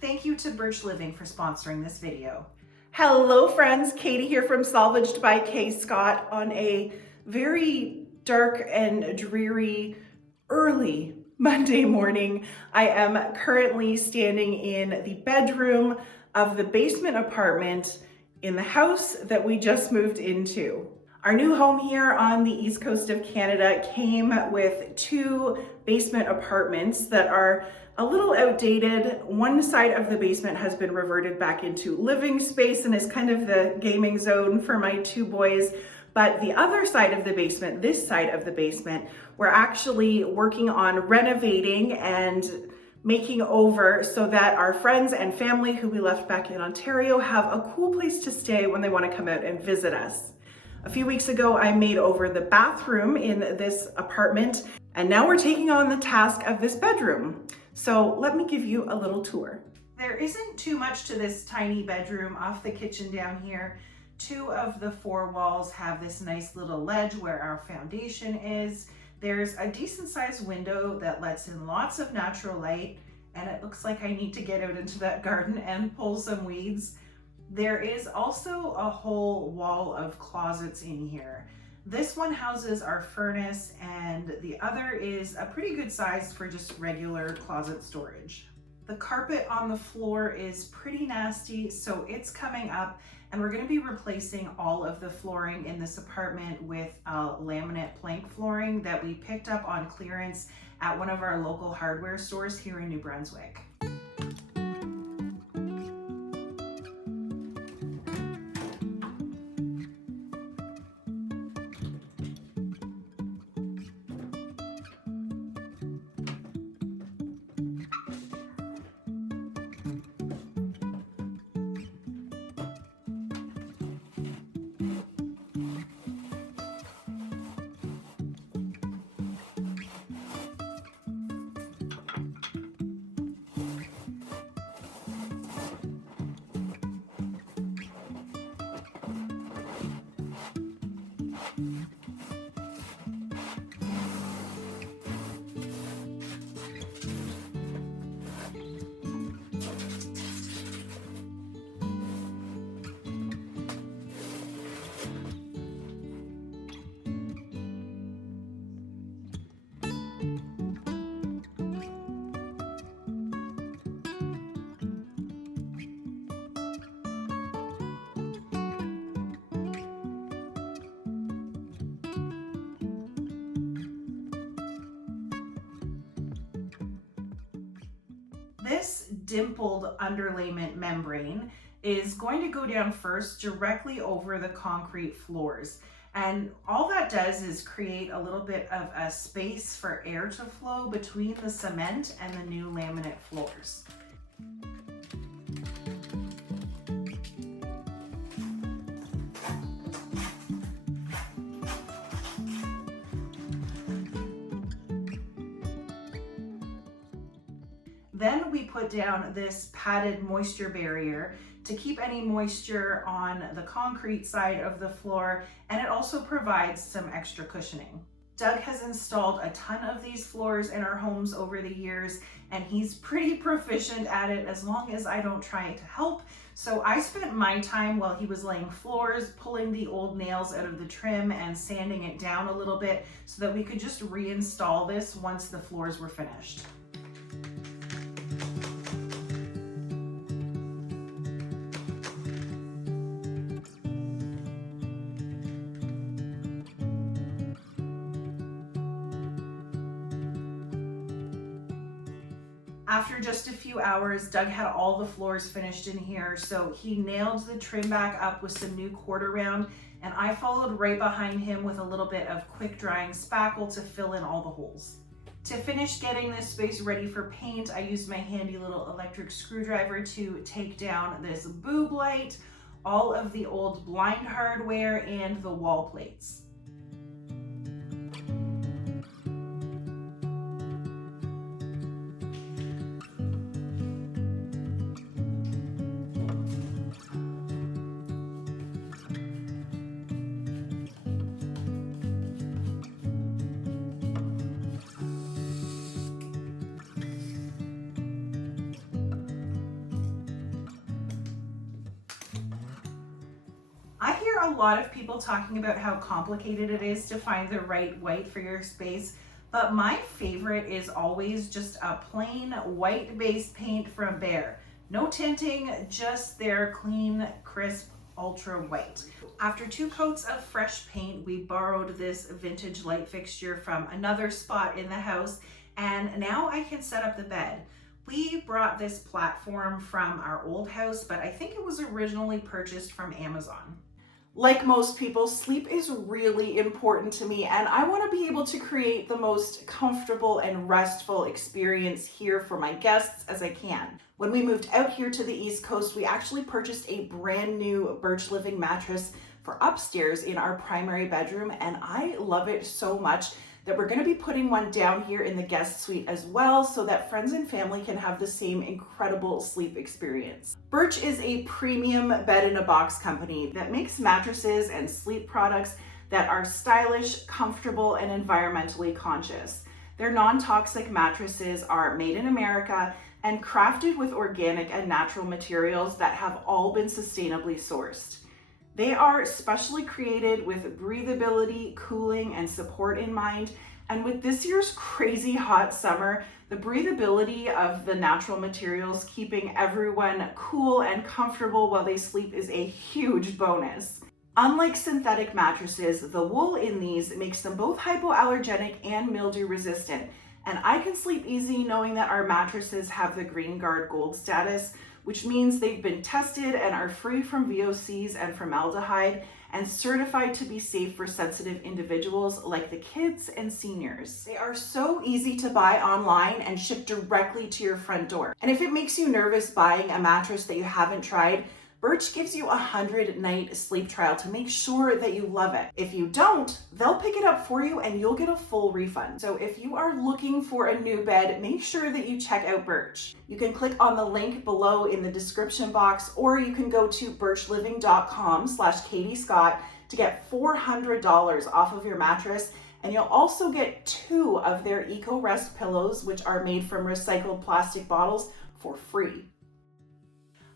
Thank you to Birch Living for sponsoring this video. Hello friends, Katie here from Salvaged by K. Scott on a very dark and dreary early Monday morning. I am currently standing in the bedroom of the basement apartment in the house that we just moved into. Our new home here on the east coast of Canada came with two basement apartments that are a little outdated. One side of the basement has been reverted back into living space and is kind of the gaming zone for my two boys. But the other side of the basement, this side of the basement, we're actually working on renovating and making over so that our friends and family who we left back in Ontario have a cool place to stay when they want to come out and visit us. A few weeks ago, I made over the bathroom in this apartment, and now we're taking on the task of this bedroom. So let me give you a little tour. There isn't too much to this tiny bedroom off the kitchen down here. Two of the four walls have this nice little ledge where our foundation is. There's a decent sized window that lets in lots of natural light, and it looks like I need to get out into that garden and pull some weeds. There is also a whole wall of closets in here. This one houses our furnace, and the other is a pretty good size for just regular closet storage. The carpet on the floor is pretty nasty, so it's coming up, and we're going to be replacing all of the flooring in this apartment with laminate plank flooring that we picked up on clearance at one of our local hardware stores here in New Brunswick. This dimpled underlayment membrane is going to go down first directly over the concrete floors. And all that does is create a little bit of a space for air to flow between the cement and the new laminate floors. Then we put down this padded moisture barrier to keep any moisture on the concrete side of the floor, and it also provides some extra cushioning. Doug has installed a ton of these floors in our homes over the years, and he's pretty proficient at it as long as I don't try to help. So I spent my time while he was laying floors, pulling the old nails out of the trim and sanding it down a little bit so that we could just reinstall this once the floors were finished. After just a few hours, Doug had all the floors finished in here, so he nailed the trim back up with some new quarter round, and I followed right behind him with a little bit of quick drying spackle to fill in all the holes. To finish getting this space ready for paint, I used my handy little electric screwdriver to take down this boob light, all of the old blind hardware, and the wall plates. hear a lot of people talking about how complicated it is to find the right white for your space, but my favorite is always just a plain white base paint from Behr. No tinting, just their clean, crisp, ultra white. After 2 coats of fresh paint, we borrowed this vintage light fixture from another spot in the house, and now I can set up the bed. We brought this platform from our old house, but I think it was originally purchased from Amazon. Like most people, sleep is really important to me, and I want to be able to create the most comfortable and restful experience here for my guests as I can. When we moved out here to the East Coast, we actually purchased a brand new Birch Living mattress for upstairs in our primary bedroom, and I love it so much that we're going to be putting one down here in the guest suite as well, so that friends and family can have the same incredible sleep experience. Birch is a premium bed-in-a-box company that makes mattresses and sleep products that are stylish, comfortable, and environmentally conscious. Their non-toxic mattresses are made in America and crafted with organic and natural materials that have all been sustainably sourced. They are specially created with breathability, cooling, and support in mind. And with this year's crazy hot summer, the breathability of the natural materials keeping everyone cool and comfortable while they sleep is a huge bonus. Unlike synthetic mattresses, the wool in these makes them both hypoallergenic and mildew resistant. And I can sleep easy knowing that our mattresses have the Green Guard Gold status, which means they've been tested and are free from VOCs and formaldehyde and certified to be safe for sensitive individuals like the kids and seniors. They are so easy to buy online and shipped directly to your front door. And if it makes you nervous buying a mattress that you haven't tried, Birch gives you a 100-night sleep trial to make sure that you love it. If you don't, they'll pick it up for you and you'll get a full refund. So if you are looking for a new bed, make sure that you check out Birch. You can click on the link below in the description box, or you can go to birchliving.com/Katie Scott to get $400 off of your mattress. And you'll also get 2 of their Eco Rest pillows, which are made from recycled plastic bottles, for free.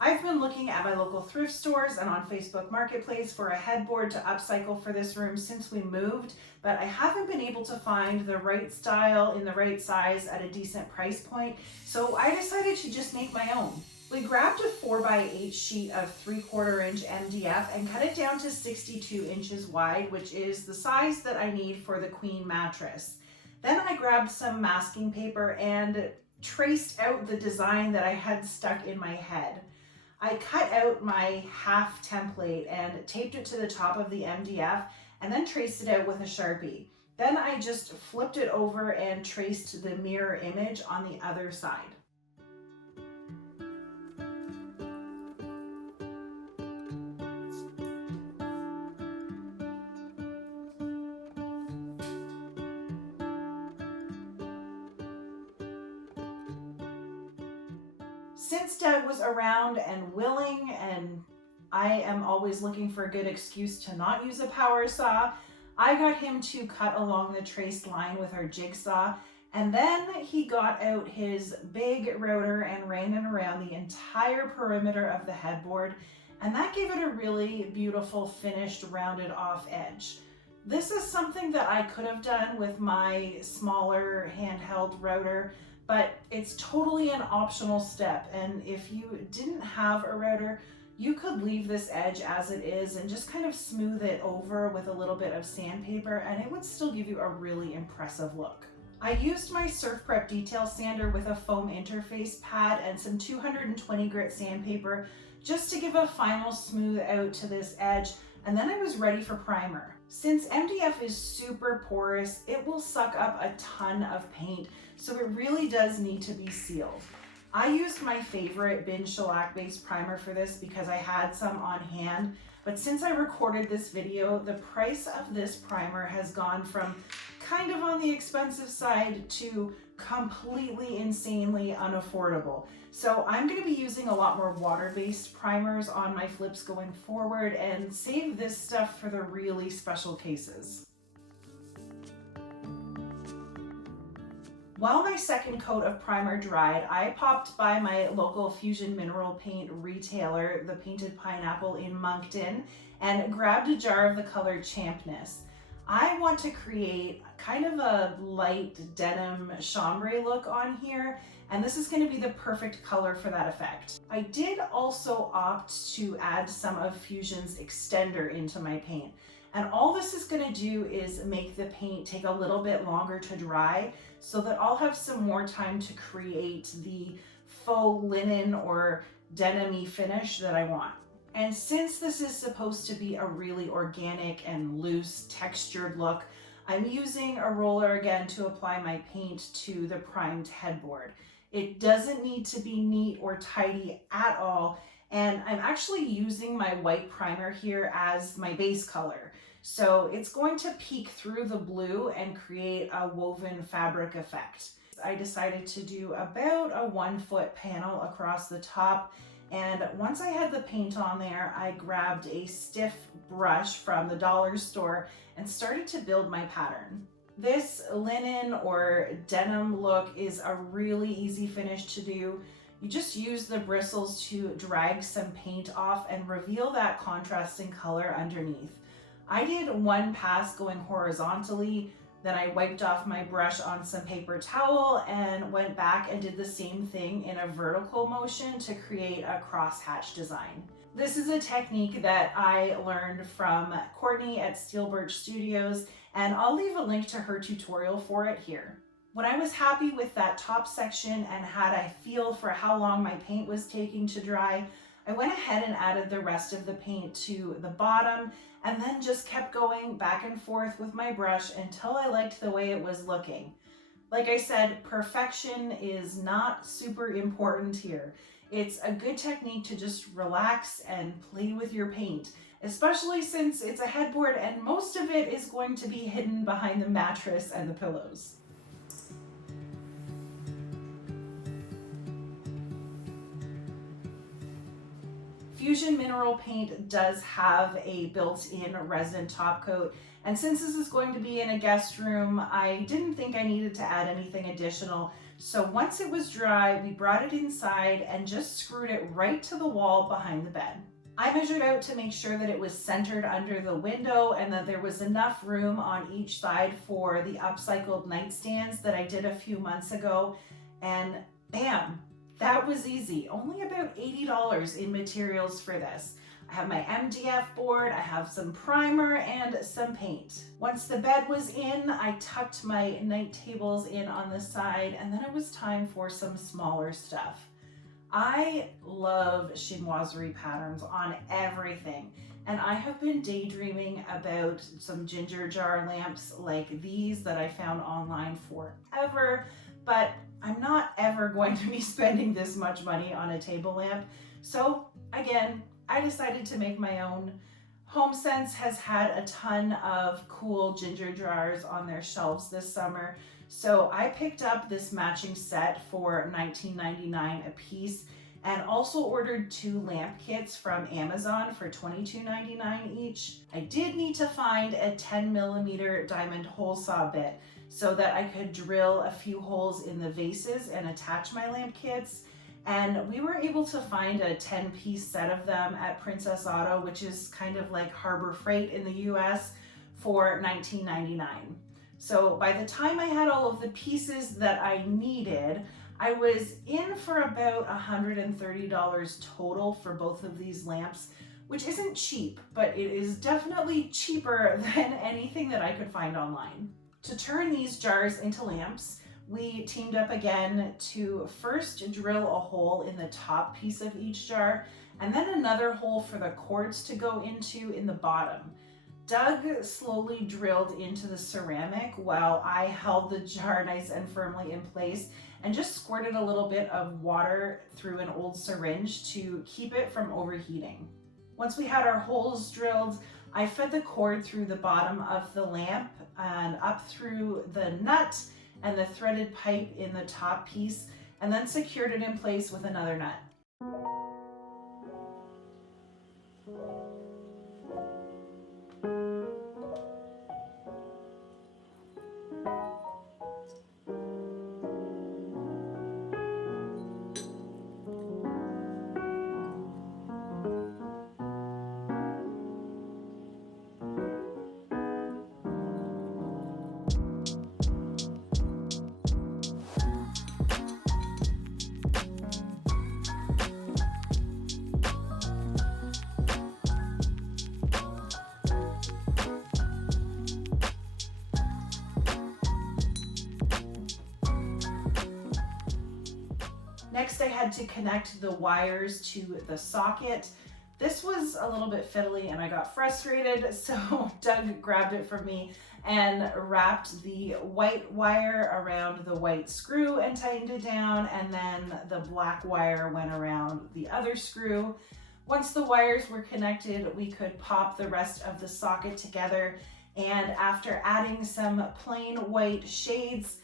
I've been looking at my local thrift stores and on Facebook Marketplace for a headboard to upcycle for this room since we moved, but I haven't been able to find the right style in the right size at a decent price point, so I decided to just make my own. We grabbed a 4x8 sheet of 3/4 inch MDF and cut it down to 62 inches wide, which is the size that I need for the queen mattress. Then I grabbed some masking paper and traced out the design that I had stuck in my head. I cut out my half template and taped it to the top of the MDF and then traced it out with a Sharpie. Then I just flipped it over and traced the mirror image on the other side. Since Dad was around and willing, and I am always looking for a good excuse to not use a power saw, I got him to cut along the traced line with our jigsaw, and then he got out his big router and ran it around the entire perimeter of the headboard, and that gave it a really beautiful finished rounded off edge. This is something that I could have done with my smaller handheld router, but it's totally an optional step. And if you didn't have a router, you could leave this edge as it is and just kind of smooth it over with a little bit of sandpaper, and it would still give you a really impressive look. I used my Surf Prep detail sander with a foam interface pad and some 220 grit sandpaper just to give a final smooth out to this edge, and then I was ready for primer. Since MDF is super porous, it will suck up a ton of paint, so it really does need to be sealed. I used my favorite Bin Shellac based primer for this because I had some on hand, but since I recorded this video, the price of this primer has gone from kind of on the expensive side to completely insanely unaffordable. So I'm going to be using a lot more water-based primers on my flips going forward and save this stuff for the really special cases. While my second coat of primer dried, I popped by my local Fusion Mineral Paint retailer, the Painted Pineapple in Moncton, and grabbed a jar of the color Champness. I want to create kind of a light denim chambray look on here, and this is going to be the perfect color for that effect. I did also opt to add some of Fusion's extender into my paint. And all this is going to do is make the paint take a little bit longer to dry so that I'll have some more time to create the faux linen or denim-y finish that I want. And since this is supposed to be a really organic and loose textured look, I'm using a roller again to apply my paint to the primed headboard. It doesn't need to be neat or tidy at all. And I'm actually using my white primer here as my base color. So it's going to peek through the blue and create a woven fabric effect. I decided to do about a 1 foot panel across the top. And once I had the paint on there, I grabbed a stiff brush from the dollar store and started to build my pattern. This linen or denim look is a really easy finish to do. You just use the bristles to drag some paint off and reveal that contrasting color underneath. I did one pass going horizontally, then I wiped off my brush on some paper towel and went back and did the same thing in a vertical motion to create a crosshatch design. This is a technique that I learned from Courtney at Steel Birch Studios, and I'll leave a link to her tutorial for it here. When I was happy with that top section and had a feel for how long my paint was taking to dry, I went ahead and added the rest of the paint to the bottom and then just kept going back and forth with my brush until I liked the way it was looking. Like I said, perfection is not super important here. It's a good technique to just relax and play with your paint, especially since it's a headboard and most of it is going to be hidden behind the mattress and the pillows. Fusion Mineral Paint does have a built-in resin top coat, and since this is going to be in a guest room, I didn't think I needed to add anything additional. So once it was dry, we brought it inside and just screwed it right to the wall behind the bed. I measured out to make sure that it was centered under the window and that there was enough room on each side for the upcycled nightstands that I did a few months ago, and bam! That was easy. Only about $80 in materials for this. I have my MDF board, I have some primer and some paint. Once the bed was in, I tucked my night tables in on the side, and then it was time for some smaller stuff. I love chinoiserie patterns on everything, and I have been daydreaming about some ginger jar lamps like these that I found online forever, but I'm not ever going to be spending this much money on a table lamp. So again, I decided to make my own. HomeSense has had a ton of cool ginger jars on their shelves this summer. So I picked up this matching set for $19.99 a piece and also ordered 2 lamp kits from Amazon for $22.99 each. I did need to find a 10mm diamond hole saw bit so that I could drill a few holes in the vases and attach my lamp kits. And we were able to find a 10-piece set of them at Princess Auto, which is kind of like Harbor Freight in the US, for $19.99. So by the time I had all of the pieces that I needed, I was in for about $130 total for both of these lamps, which isn't cheap, but it is definitely cheaper than anything that I could find online. To turn these jars into lamps, we teamed up again to first drill a hole in the top piece of each jar, and then another hole for the cords to go into in the bottom. Doug slowly drilled into the ceramic while I held the jar nice and firmly in place and just squirted a little bit of water through an old syringe to keep it from overheating. Once we had our holes drilled, I fed the cord through the bottom of the lamp and up through the nut and the threaded pipe in the top piece, and then secured it in place with another nut. Next, I had to connect the wires to the socket. This was a little bit fiddly and I got frustrated, so Doug grabbed it from me and wrapped the white wire around the white screw and tightened it down, and then the black wire went around the other screw. Once the wires were connected, we could pop the rest of the socket together, and after adding some plain white shades,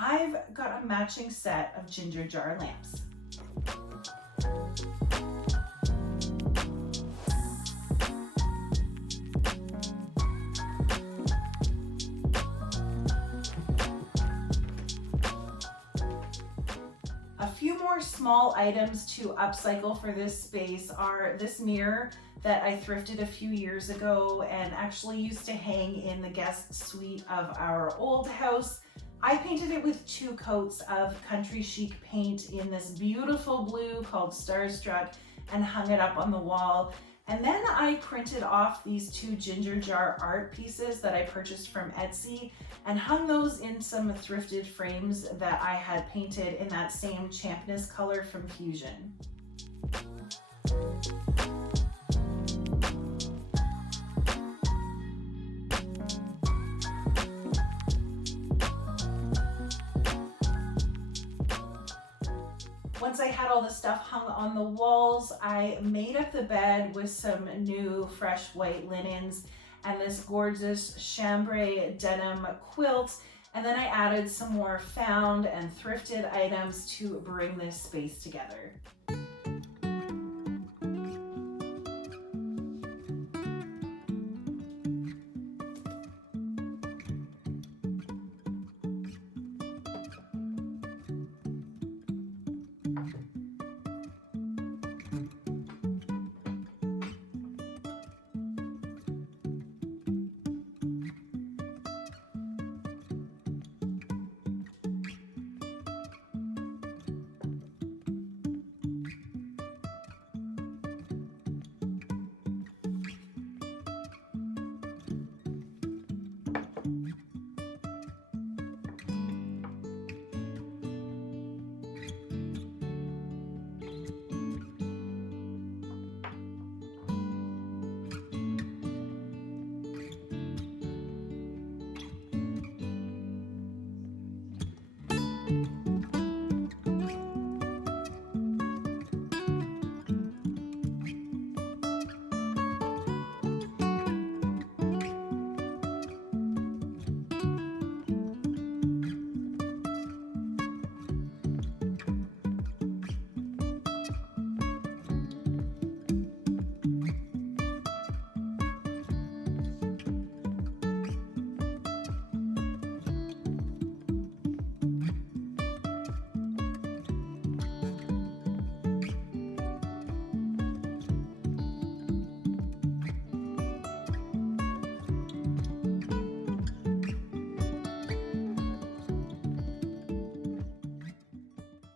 I've got a matching set of ginger jar lamps. A few more small items to upcycle for this space are this mirror that I thrifted a few years ago and actually used to hang in the guest suite of our old house. I painted it with 2 coats of country chic paint in this beautiful blue called Starstruck and hung it up on the wall. And then I printed off these 2 ginger jar art pieces that I purchased from Etsy and hung those in some thrifted frames that I had painted in that same Champness color from Fusion. Once I had all the stuff hung on the walls, I made up the bed with some new fresh white linens and this gorgeous chambray denim quilt, and then I added some more found and thrifted items to bring this space together.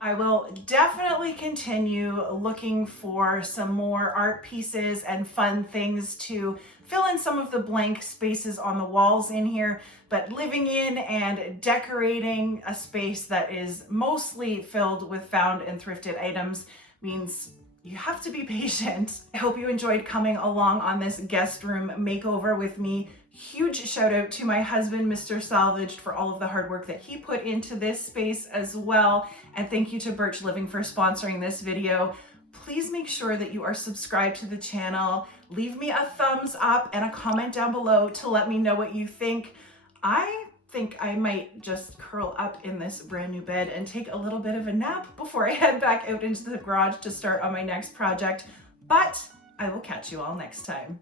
I will definitely continue looking for some more art pieces and fun things to fill in some of the blank spaces on the walls in here, but living in and decorating a space that is mostly filled with found and thrifted items means you have to be patient. I hope you enjoyed coming along on this guest room makeover with me. Huge shout out to my husband, Mr. Salvaged, for all of the hard work that he put into this space as well. And thank you to Birch Living for sponsoring this video. Please make sure that you are subscribed to the channel. Leave me a thumbs up and a comment down below to let me know what you think. I think I might just curl up in this brand new bed and take a little bit of a nap before I head back out into the garage to start on my next project. But I will catch you all next time.